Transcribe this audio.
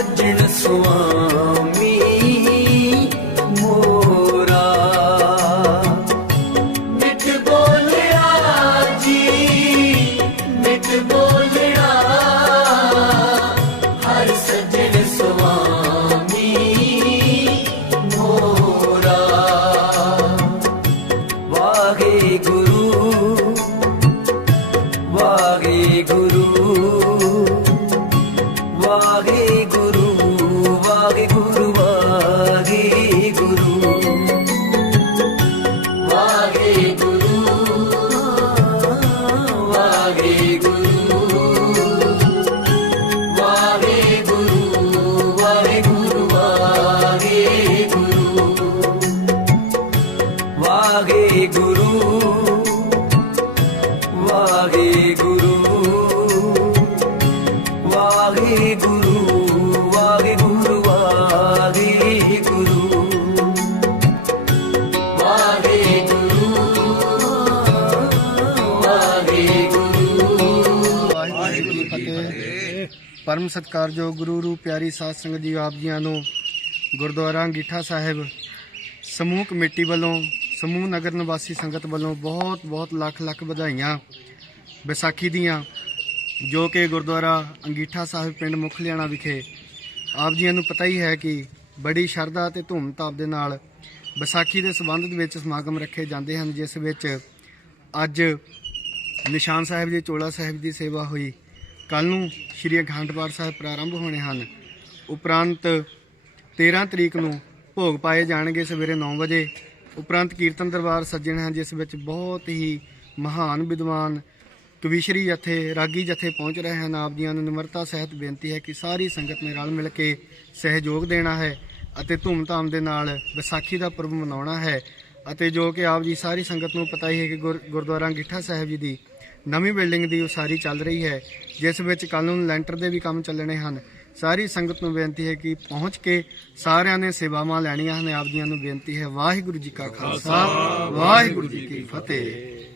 ਸੱਜਣ ਸੁਆਮੀ ਮੋਰਾ। ਮਿੱਠ ਬੋਲਿਆ ਜੀ, ਮਿੱਠ ਬੋਲਿਆ। ਹਰ ਸੱਜਣ ਸੁਆਮੀ ਮੋਰਾ। ਵਾਗੇ ਗੁਰੂ ਵਾਗੇ ਗੁਰੂ ਵਾਗੇ ਗੁਰੂ ਵਾਗੇ ਗੁਰੂ ਵਾਗੇ ਗੁਰੂ ਵਾਗੇ ਗੁਰੂ ਵਾਗੇ ਗੁਰੂ ਵਾਗੇ ਗੁਰੂ ਵਾਗੇ ਗੁਰੂ ਵਾਗੇ ਗੁਰੂ ਵਾਗੇ ਗੁਰੂ ਵਾਗੇ ਗੁਰੂ ਪਰਮ ਸਤਿਕਾਰਯੋਗ ਗੁਰੂ ਰੂ ਪਿਆਰੀ ਸਾਧ ਸੰਗਤ ਜੀ ਆਪ ਜੀਆਂ ਨੂੰ ਗੁਰਦੁਆਰਾ ਅੰਗੀਠਾ ਸਾਹਿਬ, ਸਮੂਹ ਕਮੇਟੀ ਵੱਲੋਂ, ਸਮੂਹ ਨਗਰ ਨਿਵਾਸੀ ਸੰਗਤ ਵੱਲੋਂ ਬਹੁਤ ਬਹੁਤ ਲੱਖ ਲੱਖ ਵਧਾਈਆਂ ਵਿਸਾਖੀ ਦੀਆਂ, ਜੋ ਕਿ ਗੁਰਦੁਆਰਾ ਅੰਗੀਠਾ ਸਾਹਿਬ ਪਿੰਡ ਮੁਖਲਿਆਣਾ ਵਿਖੇ ਆਪ ਜੀਆਂ ਨੂੰ ਪਤਾ ਹੀ ਹੈ ਕਿ ਬੜੀ ਸ਼ਰਧਾ ਤੇ ਧੂਮਧਾਮ ਦੇ ਨਾਲ ਵਿਸਾਖੀ ਦੇ ਸੰਬੰਧ ਵਿੱਚ ਸਮਾਗਮ ਰੱਖੇ ਜਾਂਦੇ ਹਨ, ਜਿਸ ਵਿੱਚ ਅੱਜ ਨਿਸ਼ਾਨ ਸਾਹਿਬ ਜੀ, ਚੋਲਾ ਸਾਹਿਬ ਦੀ ਸੇਵਾ ਹੋਈ। ਕੱਲ ਨੂੰ ਸ਼੍ਰੀ ਅਖੰਡ ਪਾਠ ਸਾਹਿਬ ਪ੍ਰਾਰੰਭ ਹੋਣੇ ਹਨ। ਉਪਰੰਤ 13 ਤਰੀਕ ਨੂੰ ਭੋਗ ਪਾਏ ਜਾਣਗੇ ਸਵੇਰੇ 9 ਵਜੇ। ਉਪਰੰਤ ਕੀਰਤਨ ਦਰਬਾਰ ਸੱਜਣ ਹਨ, ਜਿਸ ਵਿੱਚ ਬਹੁਤ ਹੀ ਮਹਾਨ, ਵਿਦਵਾਨ, ਕਵੀਸ਼ਰੀ ਜਥੇ, ਰਾਗੀ ਜਥੇ ਪਹੁੰਚ ਰਹੇ ਹਨ। ਆਪ ਜੀਆਂ ਨੂੰ ਨਿਮਰਤਾ ਸਹਿਤ ਬੇਨਤੀ ਹੈ ਕਿ ਸਾਰੀ ਸੰਗਤ ਨੇ ਰਲ ਮਿਲ ਕੇ ਸਹਿਯੋਗ ਦੇਣਾ ਹੈ ਅਤੇ ਧੂਮਧਾਮ ਦੇ ਨਾਲ ਵਿਸਾਖੀ ਦਾ ਪੁਰਬ ਮਨਾਉਣਾ ਹੈ। ਅਤੇ ਜੋ ਕਿ ਆਪ ਜੀ ਸਾਰੀ ਸੰਗਤ ਨੂੰ ਪਤਾ ਹੀ ਹੈ ਕਿ ਗੁਰ- ਗੁਰਦੁਆਰਾ ਗਿੱਠਾ ਸਾਹਿਬ ਜੀ ਦੀ ਨਵੀਂ ਬਿਲਡਿੰਗ ਦੀ ਉਸਾਰੀ ਚੱਲ ਰਹੀ ਹੈ, ਜਿਸ ਵਿੱਚ ਕੱਲ ਨੂੰ ਲੈਂਟਰ ਦੇ ਵੀ ਕੰਮ ਚੱਲਣੇ ਹਨ। ਸਾਰੀ ਸੰਗਤ ਨੂੰ ਬੇਨਤੀ ਹੈ ਕਿ ਪਹੁੰਚ ਕੇ ਸਾਰਿਆਂ ਨੇ ਸੇਵਾਵਾਂ ਲੈਣੀਆਂ ਹਨ। ਆਪ ਜੀਆਂ ਨੂੰ ਬੇਨਤੀ ਹੈ, ਵਾਹਿਗੁਰੂ ਜੀ ਕਾ ਖਾਲਸਾ, ਵਾਹਿਗੁਰੂ ਜੀ ਕੀ ਫਤਿਹ।